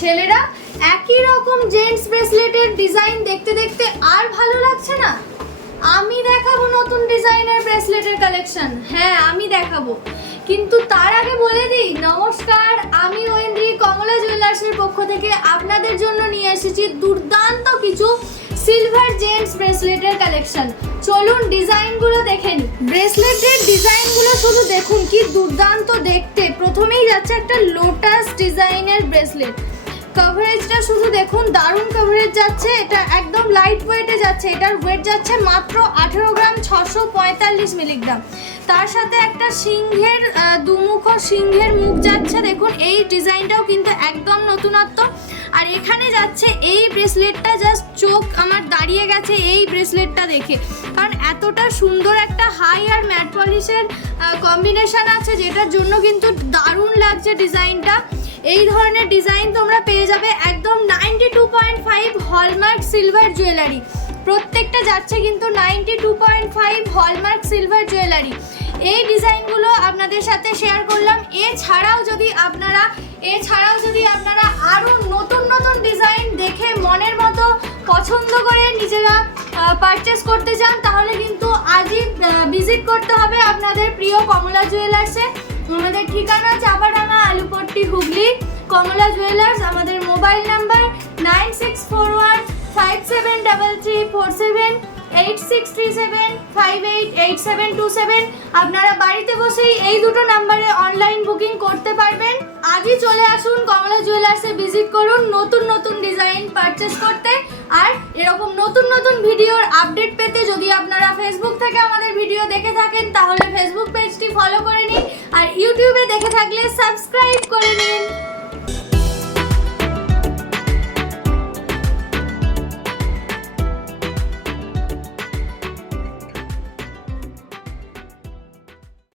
ছেলেরা একই রকম জেন্টস ব্রেসলেটের ডিজাইন দেখতে দেখতে আর ভালো লাগছে না? আমি দেখাবো নতুন ডিজাইনের ব্রেসলেটের কালেকশন। হ্যাঁ, আমি দেখাবো, কিন্তু তার আগে বলে দিই, নমস্কার, আমি ঐন্দ্রি কমলা জুয়েলার্সের পক্ষ থেকে আপনাদের জন্য নিয়ে এসেছি দুর্দান্ত কিছু সিলভার জেন্টস ব্রেসলেটের কালেকশন। চলুন ডিজাইনগুলো দেখে নিই। ব্রেসলেটের ডিজাইনগুলো শুধু দেখুন কি দুর্দান্ত দেখতে। প্রথমেই যাচ্ছে একটা লোটাস ডিজাইনের ব্রেসলেট। কভারেজটা শুধু দেখুন, দারুণ কভারেজ যাচ্ছে। এটা একদম লাইট ওয়েটে যাচ্ছে। এটার ওয়েট যাচ্ছে মাত্র 18 গ্রাম 645 মিলিগ্রাম। তার সাথে একটা সিংহের দুমুখ সিংহের মুখ যাচ্ছে। দেখুন এই ডিজাইনটাও কিন্তু একদম নতুনত্ব। আর এখানে যাচ্ছে এই ব্রেসলেটটা, জাস্ট চোখ আমার দাঁড়িয়ে গেছে এই ব্রেসলেটটা দেখে, কারণ এতটা সুন্দর একটা হাই আর ম্যাট পলিশের কম্বিনেশন আছে, যেটার জন্য কিন্তু দারুণ লাগছে ডিজাইনটা। এই ধরনের ডিজাইন তোমরা পেয়ে যাবে একদম 92.5 হলমার্ক সিলভার জুয়েলারি। প্রত্যেকটা যাচ্ছে কিন্তু 92.5 হলমার্ক সিলভার জুয়েলারি। এই ডিজাইনগুলো আপনাদের সাথে শেয়ার করলাম। এছাড়াও যদি আপনারা আরও নতুন নতুন ডিজাইন দেখে মনের মতো পছন্দ করে নিজেরা পারচেস করতে চান, তাহলে কিন্তু আজই ভিজিট করতে হবে আপনাদের প্রিয় কমলা জুয়েলার্সে। আমাদের ঠিকানা চাপাডাঙ্গা, আলুপট্টি, হুগলি। কমলা জুয়েলার্স। আমাদের মোবাইল নাম্বার 9641573347, 8637588727। আপনারা বাড়িতে বসেই এই দুটো নাম্বারে অনলাইন বুকিং করতে পারবেন। আজই চলে আসুন কমলা জুয়েলার্সে, ভিজিট করুন নতুন নতুন ডিজাইন পারচেস করতে। আর এরকম নতুন নতুন ভিডিওর আপডেট পেতে যদি আপনারা ফেসবুক থেকে আমাদের ভিডিও দেখে থাকেন, তাহলে ফেসবুক পেজটি ফলো করে নিন। আর ইউটিউবে দেখে থাকলে সাবস্ক্রাইব করে নিন।